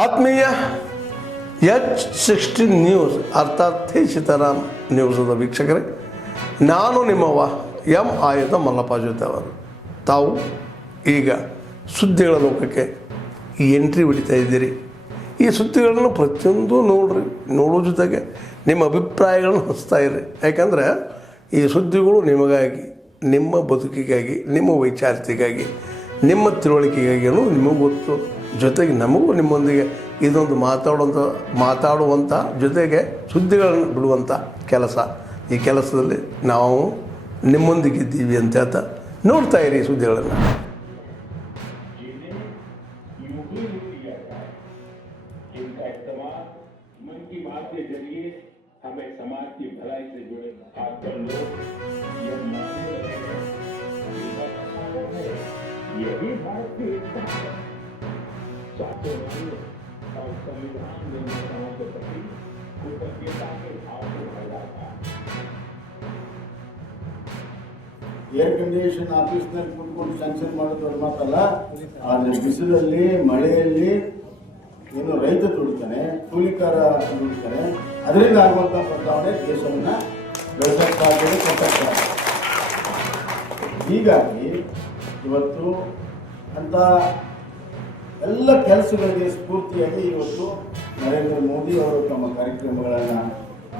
ಆತ್ಮೀಯ H16 news ಅರ್ಥಾತ್ ಸೀತಾರಾಮ್ ನ್ಯೂಸದ ವೀಕ್ಷಕರೇ, ನಾನು ನಿಮ್ಮವ ಎಂ ಆಯುಧ ಮಲ್ಲಪ್ಪ ಜೊತೆ ಅವರು. ತಾವು ಈಗ ಸುದ್ದಿಗಳ ಲೋಕಕ್ಕೆ ಎಂಟ್ರಿ ಹೊಡಿತಾ ಇದ್ದೀರಿ. ಈ ಸುದ್ದಿಗಳನ್ನು ಪ್ರತಿಯೊಂದು ನೋಡೋ ಜೊತೆಗೆ ನಿಮ್ಮ ಅಭಿಪ್ರಾಯಗಳನ್ನು ಹಚ್ತಾ ಇರಿ. ಯಾಕಂದರೆ ಈ ಸುದ್ದಿಗಳು ನಿಮಗಾಗಿ, ನಿಮ್ಮ ಬದುಕಿಗಾಗಿ, ನಿಮ್ಮ ವೈಚಾರಿಕೆಗಾಗಿ, ನಿಮ್ಮ ತಿಳುವಳಿಕೆಗಾಗಿ ಅನ್ನೋದು ನಿಮಗೂ ಗೊತ್ತು. ಜೊತೆಗೆ ನಮಗೂ ನಿಮ್ಮೊಂದಿಗೆ ಇದೊಂದು ಮಾತಾಡುವಂಥ ಜೊತೆಗೆ ಸುದ್ದಿಗಳನ್ನು ಬಿಡುವಂಥ ಕೆಲಸ. ಈ ಕೆಲಸದಲ್ಲಿ ನಾವು ನಿಮ್ಮೊಂದಿಗಿದ್ದೀವಿ ಅಂತ ಹೇಳ್ತಾ ನೋಡ್ತಾ ಇರಿ ಈ ಸುದ್ದಿಗಳನ್ನು. ಏರ್ ಕಂಡೀಷನ್ ಆಫೀಸ್ನಲ್ಲಿ ಕೂತ್ಕೊಂಡು ಸ್ಯಾಂಕ್ಷನ್ ಮಾಡೋದು ಮಾತಲ್ಲ. ಆದರೆ ಬಿಸಿಲಲ್ಲಿ, ಮಳೆಯಲ್ಲಿ ಏನು ರೈತ ದುಡಿತಾನೆ, ಕೂಲಿಕಾರ ದುಡಿತಾನೆ, ಅದರಿಂದ ಆಗುವಂಥ ಬದಲಾವಣೆ ದೇಶವನ್ನು ಬೆಳೆಸೋಕ್ಕಾಗದೆ ಕೊಟ್ಟಿರ್ತಾರೆ. ಹೀಗಾಗಿ ಇವತ್ತು ಅಂಥ ಎಲ್ಲ ಕೆಲಸಗಳಿಗೆ ಸ್ಫೂರ್ತಿಯಾಗಿ ಇವತ್ತು ನರೇಂದ್ರ ಮೋದಿ ಅವರು ತಮ್ಮ ಕಾರ್ಯಕ್ರಮಗಳನ್ನು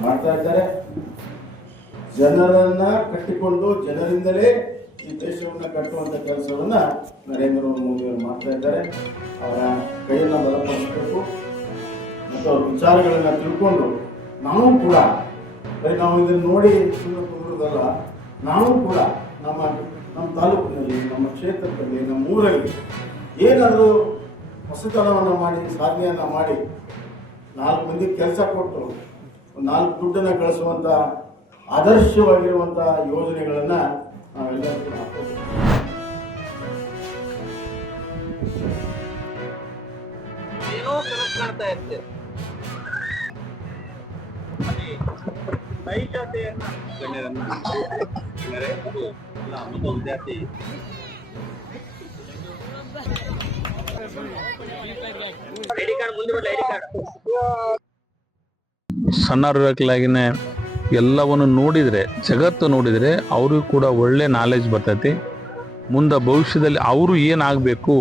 ಮಾಡ್ತಾ ಇದ್ದಾರೆ. ಜನರನ್ನ ಕಟ್ಟಿಕೊಂಡು ಜನರಿಂದಲೇ ಈ ದೇಶವನ್ನು ಕಟ್ಟುವಂಥ ಕೆಲಸವನ್ನು ನರೇಂದ್ರ ಮೋದಿ ಅವರು ಮಾಡ್ತಾ ಇದ್ದಾರೆ. ಅವರ ಕೈಯನ್ನು ಬಲಪಡಿಸಬೇಕು ಮತ್ತು ಅವ್ರ ವಿಚಾರಗಳನ್ನು ತಿಳ್ಕೊಂಡು ನಾವು ಕೂಡ ನಾವು ಇದನ್ನು ನೋಡಿ ಸುಮ್ಮನೆ ಕುಂದಿರೋದಲ್ಲ, ನಾವು ಕೂಡ ನಮ್ಮ ತಾಲೂಕಿನಲ್ಲಿ, ನಮ್ಮ ಕ್ಷೇತ್ರದಲ್ಲಿ, ನಮ್ಮ ಊರಲ್ಲಿ ಏನಾದರೂ ಹೊಸತನವನ್ನು ಮಾಡಿ, ಸಾಧನೆಯನ್ನು ಮಾಡಿ, 4 ಮಂದಿ ಕೆಲಸ ಕೊಟ್ಟು 4 ದುಡ್ಡನ್ನು ಗಳಿಸುವಂಥ ಆದರ್ಶವಾಗಿರುವಂಥ ಯೋಜನೆಗಳನ್ನು ನಾವೆಲ್ಲರೂ ಹಾಕಬೇಕು. ಏನೋ ಕನಸು ಕಾಣ್ತಾ ಇರ್ತೇವೆ. ನೈಜತೆಯನ್ನ ಗಣ್ಯರನ್ನ ವಿದ್ಯಾರ್ಥಿ ಐಡಿ ಕಾರ್ಡ್ ಮುಂದೆ ಬರಲಿ. ಐಡಿ ಕಾರ್ಡ್ ಸಣ್ಣವರಾಗಿನೇ ಎಲ್ಲವನ್ನು ನೋಡಿದರೆ, ಜಗತ್ತು ನೋಡಿದರೆ ಅವ್ರಿಗೂ ಕೂಡ ಒಳ್ಳೆ ನಾಲೆಜ್ ಬರ್ತೈತಿ. ಮುಂದೆ ಭವಿಷ್ಯದಲ್ಲಿ ಅವರು ಏನಾಗಬೇಕು,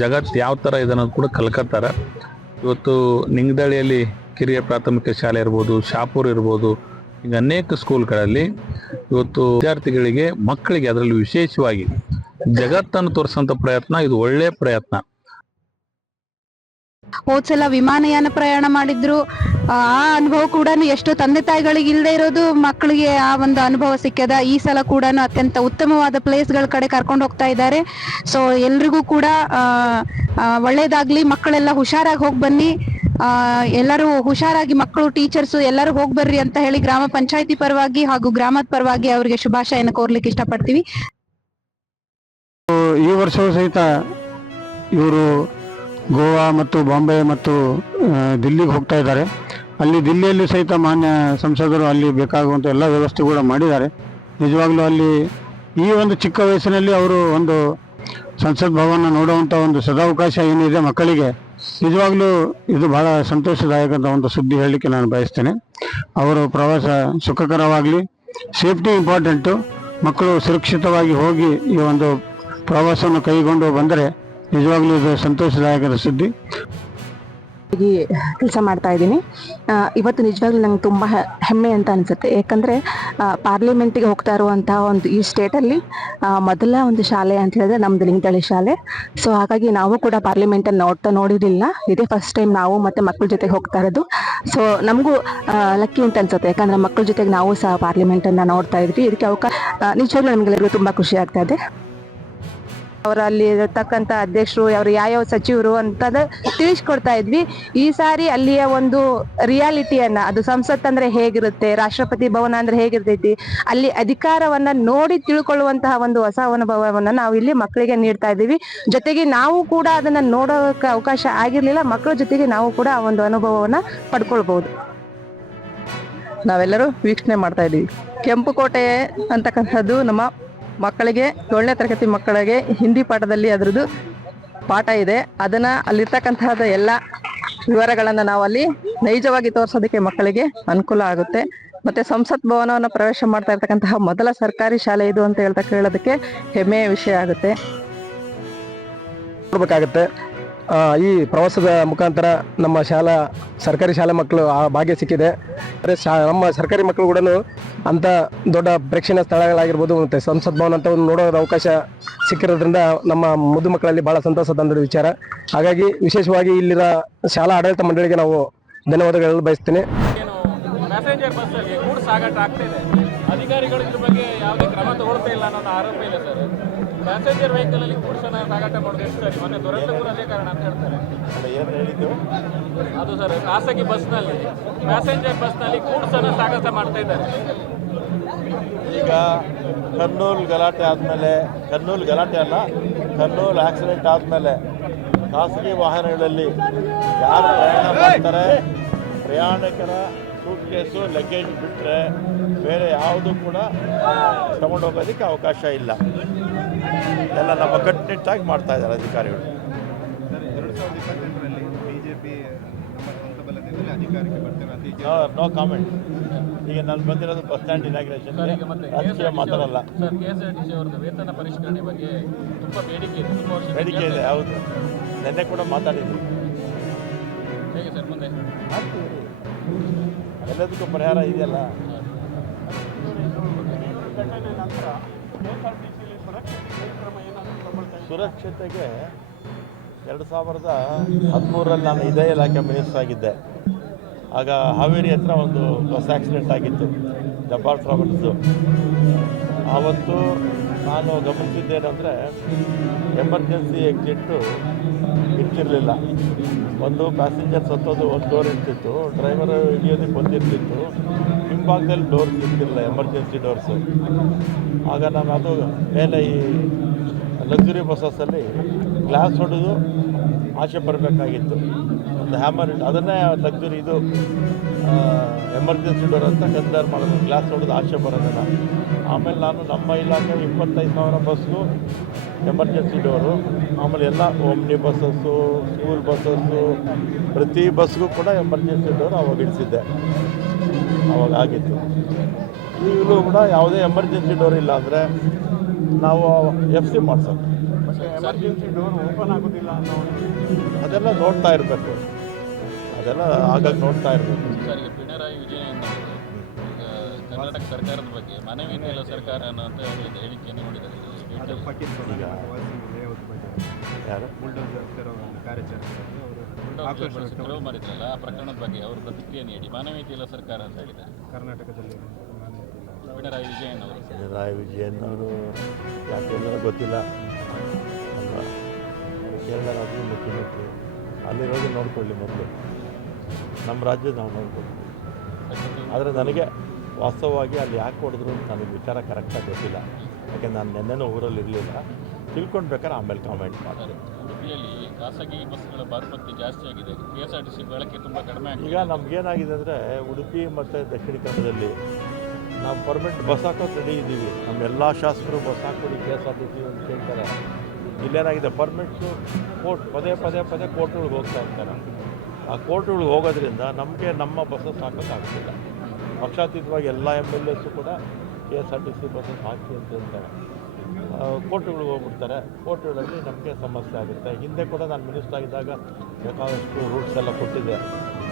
ಜಗತ್ತು ಯಾವ ಥರ ಇದನ್ನು ಕೂಡ ಕಲ್ಕತ್ತಾರೆ. ಇವತ್ತು ನಿಂಗದಳ್ಳಿಯಲ್ಲಿ ಕಿರಿಯ ಪ್ರಾಥಮಿಕ ಶಾಲೆ ಇರ್ಬೋದು, ಶಾಪುರ್ ಇರ್ಬೋದು, ಈಗ ಅನೇಕ ಸ್ಕೂಲ್ಗಳಲ್ಲಿ ಇವತ್ತು ವಿದ್ಯಾರ್ಥಿಗಳಿಗೆ, ಮಕ್ಕಳಿಗೆ ಅದರಲ್ಲಿ ವಿಶೇಷವಾಗಿ ಜಗತ್ತನ್ನು ತೋರಿಸೋಂಥ ಪ್ರಯತ್ನ ಇದು ಒಳ್ಳೆಯ ಪ್ರಯತ್ನ. ಹೋದ್ಸಲ ವಿಮಾನಯಾನ ಪ್ರಯಾಣ ಮಾಡಿದ್ರು. ಆ ಅನುಭವ ಕೂಡ ಎಷ್ಟೋ ತಂದೆ ತಾಯಿಗಳಿಗೆ ಇಲ್ಲದೆ ಇರೋದು ಮಕ್ಕಳಿಗೆ ಆ ಒಂದು ಅನುಭವ ಸಿಕ್ಕದ. ಈ ಸಲ ಕೂಡ ಅತ್ಯಂತ ಉತ್ತಮವಾದ ಪ್ಲೇಸ್ಗಳ ಕಡೆ ಕರ್ಕೊಂಡು ಹೋಗ್ತಾ ಇದ್ದಾರೆ. ಸೊ ಎಲ್ರಿಗೂ ಕೂಡ ಒಳ್ಳೇದಾಗ್ಲಿ. ಮಕ್ಕಳೆಲ್ಲ ಹುಷಾರಾಗಿ ಹೋಗಿ ಬನ್ನಿ. ಎಲ್ಲರೂ ಹುಷಾರಾಗಿ, ಮಕ್ಕಳು, ಟೀಚರ್ಸ್ ಎಲ್ಲರೂ ಹೋಗಿ ಬರ್ರಿ ಅಂತ ಹೇಳಿ ಗ್ರಾಮ ಪಂಚಾಯತಿ ಪರವಾಗಿ ಹಾಗೂ ಗ್ರಾಮದ ಪರವಾಗಿ ಅವರಿಗೆ ಶುಭಾಶಯನ ಕೋರ್ಲಿಕ್ಕೆ ಇಷ್ಟಪಡ್ತೀವಿ. ಈ ವರ್ಷವೂ ಸಹಿತ ಇವರು ಗೋವಾ ಮತ್ತು ಬಾಂಬೆ ಮತ್ತು ದಿಲ್ಲಿಗೆ ಹೋಗ್ತಾ ಇದ್ದಾರೆ. ಅಲ್ಲಿ ದಿಲ್ಲಿಯಲ್ಲಿ ಸಹಿತ ಮಾನ್ಯ ಸಂಸದರು ಅಲ್ಲಿ ಬೇಕಾಗುವಂಥ ಎಲ್ಲ ವ್ಯವಸ್ಥೆ ಕೂಡ ಮಾಡಿದ್ದಾರೆ. ನಿಜವಾಗ್ಲೂ ಅಲ್ಲಿ ಈ ಒಂದು ಚಿಕ್ಕ ವಯಸ್ಸಿನಲ್ಲಿ ಅವರು ಒಂದು ಸಂಸತ್ ಭವನ ನೋಡುವಂಥ ಒಂದು ಸದಾವಕಾಶ ಏನಿದೆ ಮಕ್ಕಳಿಗೆ, ನಿಜವಾಗ್ಲೂ ಇದು ಬಹಳ ಸಂತೋಷದಾಯಕದ ಒಂದು ಸುದ್ದಿ ಹೇಳಲಿಕ್ಕೆ ನಾನು ಬಯಸ್ತೇನೆ. ಅವರು ಪ್ರವಾಸ ಸುಖಕರವಾಗಲಿ, ಸೇಫ್ಟಿ ಇಂಪಾರ್ಟೆಂಟು. ಮಕ್ಕಳು ಸುರಕ್ಷಿತವಾಗಿ ಹೋಗಿ ಈ ಒಂದು ಪ್ರವಾಸವನ್ನು ಕೈಗೊಂಡು ಬಂದರೆ ನಿಜವಾಗ್ಲೂ ಇದು ಸಂತೋಷದಾಯಕದ ಸುದ್ದಿ. ಕೆಲಸ ಮಾಡ್ತಾ ಇದ್ದೀನಿ. ಇವತ್ತು ನಿಜವಾಗ್ಲೂ ನಂಗೆ ತುಂಬ ಹೆಮ್ಮೆ ಅಂತ ಅನಿಸುತ್ತೆ. ಯಾಕಂದರೆ ಪಾರ್ಲಿಮೆಂಟಿಗೆ ಹೋಗ್ತಾ ಇರುವಂತಹ ಒಂದು ಈ ಸ್ಟೇಟಲ್ಲಿ ಮೊದಲ ಒಂದು ಶಾಲೆ ಅಂತ ಹೇಳಿದ್ರೆ ನಮ್ಮದು ಲಿಂಗದಳ್ಳಿ ಶಾಲೆ. ಸೊ ಹಾಗಾಗಿ ನಾವು ಕೂಡ ಪಾರ್ಲಿಮೆಂಟನ್ನು ನೋಡಿರಲಿಲ್ಲ. ಇದೇ ಫಸ್ಟ್ ಟೈಮ್ ನಾವು ಮತ್ತು ಮಕ್ಕಳ ಜೊತೆಗೆ ಹೋಗ್ತಾ ಇರೋದು. ಸೊ ನಮಗೂ ಲಕ್ಕಿ ಅಂತ ಅನ್ಸುತ್ತೆ. ಯಾಕಂದರೆ ಮಕ್ಕಳ ಜೊತೆಗೆ ನಾವು ಸಹ ಪಾರ್ಲಿಮೆಂಟನ್ನು ನೋಡ್ತಾ ಇದ್ವಿ. ಇದಕ್ಕೆ ನಿಜವಾಗ್ಲೂ ನಮಗೆಲ್ಲರಿಗೂ ತುಂಬ ಖುಷಿ ಆಗ್ತಾ ಇದೆ. ಅವರಲ್ಲಿ ಇರತಕ್ಕಂಥ ಅಧ್ಯಕ್ಷರು, ಅವರು ಯಾವ ಸಚಿವರು ಅಂತದ ತಿಳಿಸ್ಕೊಡ್ತಾ ಇದ್ವಿ. ಈ ಸಾರಿ ಅಲ್ಲಿಯ ಒಂದು ರಿಯಾಲಿಟಿಯನ್ನ, ಅದು ಸಂಸತ್ ಅಂದ್ರೆ ಹೇಗಿರುತ್ತೆ, ರಾಷ್ಟ್ರಪತಿ ಭವನ ಅಂದ್ರೆ ಹೇಗಿರ್ತೈತಿ, ಅಲ್ಲಿ ಅಧಿಕಾರವನ್ನ ನೋಡಿ ತಿಳ್ಕೊಳ್ಳುವಂತಹ ಒಂದು ಹೊಸ ಅನುಭವವನ್ನ ನಾವು ಇಲ್ಲಿ ಮಕ್ಕಳಿಗೆ ನೀಡ್ತಾ ಇದ್ದೀವಿ. ಜೊತೆಗೆ ನಾವು ಕೂಡ ಅದನ್ನ ನೋಡೋಕೆ ಅವಕಾಶ ಆಗಿರ್ಲಿಲ್ಲ. ಮಕ್ಕಳ ಜೊತೆಗೆ ನಾವು ಕೂಡ ಆ ಒಂದು ಅನುಭವವನ್ನ ಪಡ್ಕೊಳ್ಬಹುದು. ನಾವೆಲ್ಲರೂ ವೀಕ್ಷಣೆ ಮಾಡ್ತಾ ಇದ್ದೀವಿ. ಕೆಂಪುಕೋಟೆ ಅಂತಕ್ಕಂಥದ್ದು ನಮ್ಮ ಮಕ್ಕಳಿಗೆ 7ನೇ ತರಗತಿ ಮಕ್ಕಳಿಗೆ ಹಿಂದಿ ಪಾಠದಲ್ಲಿ ಅದರದ್ದು ಪಾಠ ಇದೆ. ಅದನ್ನು ಅಲ್ಲಿರ್ತಕ್ಕಂಥದ್ದು ಎಲ್ಲ ವಿವರಗಳನ್ನು ನಾವು ಅಲ್ಲಿ ನೈಜವಾಗಿ ತೋರಿಸೋದಕ್ಕೆ ಮಕ್ಕಳಿಗೆ ಅನುಕೂಲ ಆಗುತ್ತೆ. ಮತ್ತೆ ಸಂಸತ್ ಭವನವನ್ನು ಪ್ರವೇಶ ಮಾಡ್ತಾ ಇರ್ತಕ್ಕಂತಹ ಮೊದಲ ಸರ್ಕಾರಿ ಶಾಲೆ ಇದು ಅಂತ ಹೇಳೋದಕ್ಕೆ ಹೆಮ್ಮೆಯ ವಿಷಯ ಆಗುತ್ತೆ. ನೋಡ್ಬೇಕಾಗತ್ತೆ. ಈ ಪ್ರವಾಸದ ಮುಖಾಂತರ ನಮ್ಮ ಸರ್ಕಾರಿ ಶಾಲೆ ಮಕ್ಕಳು ಆ ಭಾಗ್ಯ ಸಿಕ್ಕಿದೆ. ನಮ್ಮ ಸರ್ಕಾರಿ ಮಕ್ಕಳು ಕೂಡ ಅಂತ ದೊಡ್ಡ ಪ್ರೇಕ್ಷಣೀಯ ಸ್ಥಳಗಳಾಗಿರ್ಬೋದು ಮತ್ತು ಸಂಸತ್ ಭವನ ಅಂತ ಒಂದು ನೋಡೋ ಅವಕಾಶ ಸಿಕ್ಕಿರೋದ್ರಿಂದ ನಮ್ಮ ಮುದ್ದು ಮಕ್ಕಳಲ್ಲಿ ಬಹಳ ಸಂತಸ ತಂದ ವಿಚಾರ. ಹಾಗಾಗಿ ವಿಶೇಷವಾಗಿ ಇಲ್ಲಿನ ಶಾಲಾ ಆಡಳಿತ ಮಂಡಳಿಗೆ ನಾವು ಧನ್ಯವಾದಗಳು ಬಯಸ್ತೀನಿ. ಪ್ಯಾಸೆಂಜರ್ ಬಸ್ಸಲ್ಲಿ ಗೂಡ್ ಸಾಗಾಟ ಆಗ್ತಿದೆ, ಅಧಿಕಾರಿಗಳು ಇದ್ರ ಬಗ್ಗೆ ಯಾವುದೇ ಕ್ರಮ ತಗೊಳ್ತಾ ಇಲ್ಲ ಅನ್ನೋ ಆರೋಪ ಇಲ್ಲ ಸರ್. ಪ್ಯಾಸೆಂಜರ್ ವೆಹಿಕಲ್ ಅಲ್ಲಿ ಗೂಡ್ಸನ್ನ ಸಾಗಾಟ ಮಾಡೋದು ಎಷ್ಟು ಸರಿ? ಮೊನ್ನೆ ದುರಂತಪುರ ಅದೇ ಕಾರಣ ಅಂತ ಹೇಳ್ತಾರೆ. ಏನು ಹೇಳಿದ್ದು? ಅದು ಸರ್, ಖಾಸಗಿ ಬಸ್ನಲ್ಲಿ ಪ್ಯಾಸೆಂಜರ್ ಬಸ್ನಲ್ಲಿ ಗೂಡ್ಸನ್ನ ಸಾಗಾಟ ಮಾಡ್ತಾ ಇದ್ದಾರೆ. ಈಗ ಕರ್ನೂಲ್ ಗಲಾಟೆ ಆದಮೇಲೆ, ಕರ್ನೂಲ್ ಗಲಾಟೆ ಅಲ್ಲ, ಕರ್ನೂಲ್ ಆಕ್ಸಿಡೆಂಟ್ ಆದಮೇಲೆ ಖಾಸಗಿ ವಾಹನಗಳಲ್ಲಿ ಯಾರು ಪ್ರಯಾಣ ಮಾಡ್ತಾರೆ, ಪ್ರಯಾಣಿಕರ ಸೂಟ್ ಕೇಸು ಲಗೇಜ್ ಬಿಟ್ಟರೆ ಬೇರೆ ಯಾವುದೂ ಕೂಡ ತಗೊಂಡು ಹೋಗೋದಕ್ಕೆ ಅವಕಾಶ ಇಲ್ಲ. ಎಲ್ಲ ನಮ್ಮ ಕಟ್ಟುನಿಟ್ಟಾಗಿ ಮಾಡ್ತಾ ಇದ್ದಾರೆ ಅಧಿಕಾರಿಗಳು. 2028ರಲ್ಲಿ ಬಿಜೆಪಿ ನಮ್ಮ ಸ್ವಂತ ಬಲದಿಂದಲೇ ಅಧಿಕಾರಕ್ಕೆ ಬರ್ತೇವೆ ಅಂತ ನೋ ಕಾಮೆಂಟ್. ಈಗ ನಾನು ಬಂದಿರೋದು ಬಸ್ ಸ್ಟ್ಯಾಂಡ್ ಇನಾಗ್ರೇಷನ್, ರಾಜಕೀಯ ಮಾತಾಡಲ್ಲ. ಸರ್, KSRTC ಅವರದ್ದು ವೇತನ ಪರಿಷ್ಕರಣೆ ಬಗ್ಗೆ ತುಂಬ ಬೇಡಿಕೆ ಇದೆ, ತುಂಬ ವರ್ಷ ಬೇಡಿಕೆ ಇದೆ. ಹೌದು, ನಿನ್ನೆ ಕೂಡ ಮಾತಾಡಿದ್ವಿ. ಹೇಗೆ ಸರ್ ಮುಂದೆ ಮಾಡ್ತೀವಿ, ಎಲ್ಲದಕ್ಕೂ ಪರಿಹಾರ ಇದೆಯಲ್ಲ. ಸುರಕ್ಷತೆಗೆ 2013ರಲ್ಲಿ ನಾನು ಇದೇ ಇಲಾಖೆ ಮಿನಿಸ್ಟರ್ ಆಗಿದ್ದೆ. ಆಗ ಹಾವೇರಿ ಹತ್ರ ಒಂದು ಬಸ್ ಆಕ್ಸಿಡೆಂಟ್ ಆಗಿತ್ತು, ಜಬ್ಬಾರ್ ಟ್ರಾವೆಲ್ಸು. ಆವತ್ತು ನಾನು ಗಮನಿಸಿದ್ದೇನೆಂದರೆ ಎಮರ್ಜೆನ್ಸಿ ಎಕ್ಸಿಟ್ಟು ಇರ್ತಿರಲಿಲ್ಲ. ಒಂದು ಪ್ಯಾಸೆಂಜರ್ ಸತ್ತೋದು ಒಂದು ಡೋರ್ ಇರ್ತಿತ್ತು, ಡ್ರೈವರ್ ಹಿಡಿಯೋದಕ್ಕೆ ಬಂದಿರ್ತಿತ್ತು, ಹಿಂಭಾಗದಲ್ಲಿ ಡೋರ್ಸ್ ಇರ್ತಿರಲಿಲ್ಲ, ಎಮರ್ಜೆನ್ಸಿ ಡೋರ್ಸು. ಆಗ ನಾನು ಅದು ಮೇಲೆ ಈ ಲಕ್ಸುರಿ ಬಸ್ಸಲ್ಲಿ ಗ್ಲಾಸ್ ಹೊಡೆದು ಆಚೆ ಬರಬೇಕಾಗಿತ್ತು, ಒಂದು ಹ್ಯಾಮರ್ ಇಟ್ಟು ಅದನ್ನೇ ಲಕ್ಸುರಿ ಇದು ಎಮರ್ಜೆನ್ಸಿ ಡೋರ್ ಅಂತ ಕನ್ಸಿಡರ್ ಮಾಡೋದು, ಗ್ಲಾಸ್ ಹೊಡೆದು ಆಚೆ ಬರೋದನ್ನು. ಆಮೇಲೆ ನಾನು ನಮ್ಮ ಇಲಾಖೆ 25,000 ಬಸ್ಸು ಎಮರ್ಜೆನ್ಸಿ ಡೋರು, ಆಮೇಲೆ ಎಲ್ಲ ಓಮ್ನಿ ಬಸ್ಸಸ್ಸು, ಸ್ಕೂಲ್ ಬಸ್ಸಸ್ಸು, ಪ್ರತಿ ಬಸ್ಗೂ ಕೂಡ ಎಮರ್ಜೆನ್ಸಿ ಡೋರ್ ಅವಾಗ ಇಳಿಸಿದ್ದೆ. ಅವಾಗ ಆಗಿತ್ತು. ಈಗಲೂ ಕೂಡ ಯಾವುದೇ ಎಮರ್ಜೆನ್ಸಿ ಡೋರ್ ಇಲ್ಲ ಅಂದರೆ ನಾವು FC ಮಾಡ್ಸೋದು. ಎಮರ್ಜೆನ್ಸಿ ಡೋರ್ ಓಪನ್ ಆಗೋದಿಲ್ಲ ಅನ್ನೋ ಅದೆಲ್ಲ ನೋಡ್ತಾ ಇರಬೇಕು, ಅದೆಲ್ಲ ಆಗಾಗ ನೋಡ್ತಾ ಇರಬೇಕು. ಸರ್, ಈಗ ಪಿಣರಾಯಿ ವಿಜಯನ್ ಕರ್ನಾಟಕ ಸರ್ಕಾರದ ಬಗ್ಗೆ ಮಾನವೀಯತೆಯ ಸರ್ಕಾರ ಅನ್ನೋಂಥ ಹೇಳಿಕೆಯನ್ನು ನೋಡಿದ್ದಾರೆ. ಯಾರು ಕೆಲವು ಮಾಡಿದ್ರಲ್ಲ ಆ ಪ್ರಕರಣದ ಬಗ್ಗೆ ಅವರು ಪ್ರತಿಕ್ರಿಯೆ ನೀಡಿ ಮಾನವೀಯತೆಯ ಸರ್ಕಾರ ಅಂತ ಹೇಳಿದ್ದಾರೆ. ಕರ್ನಾಟಕದಲ್ಲಿ ಪಿಣರಾಯಿ ವಿಜಯನ್ ಅವರು ಪಿಣರಾಯಿ ವಿಜಯನ್ ಅವರು ಯಾಕೆಲ್ಲರೂ ಗೊತ್ತಿಲ್ಲ ಅಲ್ವಾ? ಕೇರಳ ರಾಜ್ಯ ಮುಖ್ಯಮಂತ್ರಿ, ಅಲ್ಲಿರೋದು ನೋಡ್ಕೊಳ್ಳಿ ಮೊದಲು, ನಮ್ಮ ರಾಜ್ಯದ ನಾವು ನೋಡ್ಕೊಳ್ತೀವಿ. ಆದರೆ ನನಗೆ ವಾಸ್ತವವಾಗಿ ಅಲ್ಲಿ ಯಾಕೆ ಹೊಡೆದ್ರು ಅಂತ ನನಗೆ ವಿಚಾರ ಕರೆಕ್ಟಾಗಿ ಗೊತ್ತಿಲ್ಲ. ಯಾಕೆಂದ್ರೆ ನಾನು ನೆನ್ನೆನೂ ಊರಲ್ಲಿ ಇರಲಿಲ್ಲ, ತಿಳ್ಕೊಂಡು ಬೇಕಾದ್ರೆ ಆಮೇಲೆ ಕಾಮೆಂಟ್ ಮಾಡ್ತೀನಿ. ಉಡುಪಿಯಲ್ಲಿ ಖಾಸಗಿ ಬಸ್ಗಳ ಮಾರುಕಟ್ಟೆ ಜಾಸ್ತಿ ಆಗಿದೆ, KSRTC ಬಳಕೆ ತುಂಬ ಕಡಿಮೆ ಆಗಿದೆ. ಈಗ ನಮಗೇನಾಗಿದೆ ಅಂದರೆ ಉಡುಪಿ ಮತ್ತು ದಕ್ಷಿಣ ಕನ್ನಡದಲ್ಲಿ ನಾವು ಪರ್ಮನೆಂಟ್ ಬಸ್ ಹಾಕೋದು ರೆಡಿ ಇದ್ದೀವಿ. ನಮ್ಮೆಲ್ಲ ಶಾಸಕರು ಬಸ್ ಹಾಕ್ಕೊಡಿ KSRTC ಅಂತ ಕೇಳ್ತಾರೆ. ಇಲ್ಲೇನಾಗಿದೆ, ಪರ್ಮಿಟ್ಸು ಪದೇ ಕೋರ್ಟ್ಗಳಿಗೆ ಹೋಗ್ತಾ ಇರ್ತಾರೆ. ಆ ಕೋರ್ಟ್ಗಳಿಗೆ ಹೋಗೋದ್ರಿಂದ ನಮಗೆ ನಮ್ಮ ಬಸ್ಸಸ್ ಹಾಕೋಕ್ಕಾಗ್ತಿಲ್ಲ. ಪಕ್ಷಾತೀತವಾಗಿ ಎಲ್ಲ MLAs ಕೂಡ KSRTC ಬಸ್ಸಸ್ ಹಾಕಿ ಅಂತ ಹೇಳ್ತಾರೆ. ಕೋರ್ಟ್ಗಳಿಗೆ ಹೋಗ್ಬಿಡ್ತಾರೆ. ಕೋರ್ಟ್ಗಳಲ್ಲಿ ನಮಗೆ ಸಮಸ್ಯೆ ಆಗುತ್ತೆ. ಹಿಂದೆ ಕೂಡ ನಾನು ಮಿನಿಸ್ಟರ್ ಆಗಿದ್ದಾಗ ಬೇಕಾದಷ್ಟು ರೂಟ್ಸ್ ಎಲ್ಲ ಕೊಟ್ಟಿದ್ದೆ.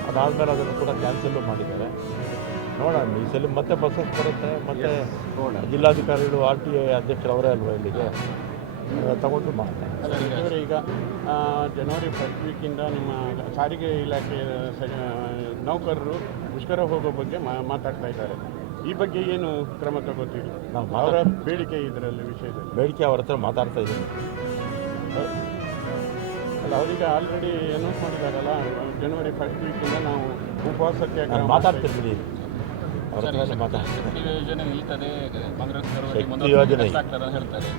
ಅದಾದಮೇಲೆ ಅದನ್ನು ಕೂಡ ಕ್ಯಾನ್ಸಲ್ಲು ಮಾಡಿದ್ದಾರೆ. ನೋಡೋಣ, ಈ ಸಲ ಮತ್ತೆ ಬಸ್ಸಸ್ ಬರುತ್ತೆ. ಮತ್ತು ಜಿಲ್ಲಾಧಿಕಾರಿಗಳು RTA ಅಧ್ಯಕ್ಷರು ಅವರೇ ಅಲ್ವಾ ಇಲ್ಲಿಗೆ ತಗೊಂಡು ಮಾಡ್ತಾರೆ. ಈಗ ಜನವರಿ 1st ವೀಕಿಂದ ನಿಮ್ಮ ಸಾರಿಗೆ ಇಲಾಖೆ ನೌಕರರು ಮುಷ್ಕರ ಹೋಗೋ ಬಗ್ಗೆ ಮಾತಾಡ್ತಾ ಇದ್ದಾರೆ. ಈ ಬಗ್ಗೆ ಏನು ಕ್ರಮ ತಗೋತೀರಿ? ಅವರ ಬೇಡಿಕೆ ಇದರಲ್ಲಿ ವಿಷಯದಲ್ಲಿ ಬೇಡಿಕೆ ಅವ್ರ ಹತ್ರ ಮಾತಾಡ್ತಾ ಇದ್ದೀನಿ. ಅಲ್ಲ, ಅವರಿಗೆ ಆಲ್ರೆಡಿ ಅನೌನ್ಸ್ ಮಾಡಿದಾರಲ್ಲ, ಜನವರಿ 1st ವೀಕಿಂದ ನಾವು ಉಪವಾಸ ಸತ್ಯಾಗ್ರಹ ಮಾತಾಡ್ತಿರ್ತೀನಿ ಅವ್ರ ಹತ್ರ ಮಾತಾಡ್ತೀನಿ. ಶಕ್ತಿ ಯೋಜನೆ ನಿಲ್ತದೆ, ಶಕ್ತಿ ಯೋಜನೆ ಹೇಳ್ತಾರೆ.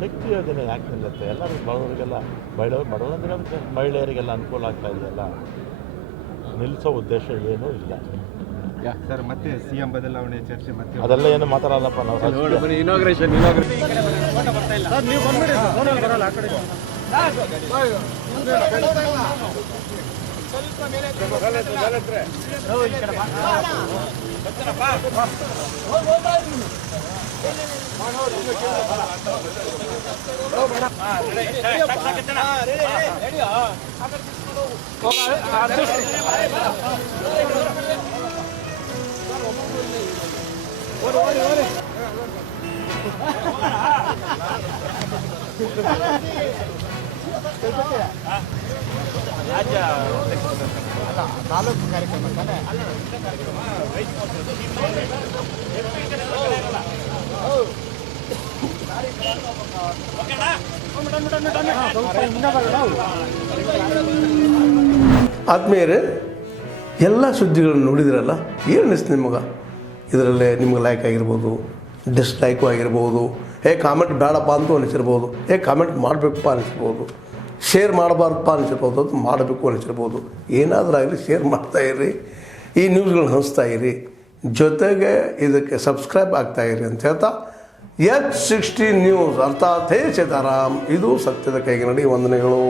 ಶಕ್ತಿ ಯೋಜನೆ ಯಾಕೆ ನಿಲ್ಲುತ್ತೆ? ಎಲ್ಲರೂ ಬಡವರಿಗೆಲ್ಲ ಬಡವರು ಅಂದರೆ ಮಹಿಳೆಯರಿಗೆಲ್ಲ ಅನುಕೂಲ ಆಗ್ತಾ ಇದೆಯಲ್ಲ, ನಿಲ್ಲಿಸೋ ಉದ್ದೇಶ ಏನೂ ಇಲ್ಲ. ಸರ್, ಮತ್ತೆ CM ಬದಲಾವಣೆ ಚರ್ಚೆ ಮತ್ತೆ ಅದೆಲ್ಲ ಏನು ಮಾತಾಡಲ್ಲಪ್ಪ ನಾವು. ಆತ್ಮೀಯರೇ, ಎಲ್ಲ ಸುದ್ದಿಗಳನ್ನು ನೋಡಿದ್ರಲ್ಲ, ಏನು ಅನಿಸ್ತು ನಿಮಗೆ? ಇದರಲ್ಲೇ ನಿಮ್ಗೆ ಲೈಕ್ ಆಗಿರ್ಬೋದು, ಡಿಸ್ಲೈಕು ಆಗಿರ್ಬೋದು, ಕಾಮೆಂಟ್ ಬೇಡಪ್ಪ ಅಂತೂ ಅನಿಸಿರ್ಬೋದು, ಕಾಮೆಂಟ್ ಮಾಡಬೇಕಪ್ಪ ಅನಿಸ್ಬೋದು, ಶೇರ್ ಮಾಡಬಾರ್ದಪ್ಪ ಅನಿಸಿರ್ಬೋದು, ಅದು ಮಾಡಬೇಕು ಅನಿಸಿರ್ಬೋದು. ಏನಾದರೂ ಆಗಲಿ ಶೇರ್ ಮಾಡ್ತಾಯಿರಿ, ಈ ನ್ಯೂಸ್ಗಳನ್ನ ಹಂಚ್ತಾ ಇರಿ, ಜೊತೆಗೆ ಇದಕ್ಕೆ ಸಬ್ಸ್ಕ್ರೈಬ್ ಆಗ್ತಾಯಿರಿ ಅಂತ ಹೇಳ್ತಾ H16 ನ್ಯೂಸ್ ಅರ್ಥಾತ್ ಹೇ ಸೀತಾರಾಮ್, ಇದು ಸತ್ಯದ ಕೈಗೆ ನಡಿ. ವಂದನೆಗಳು.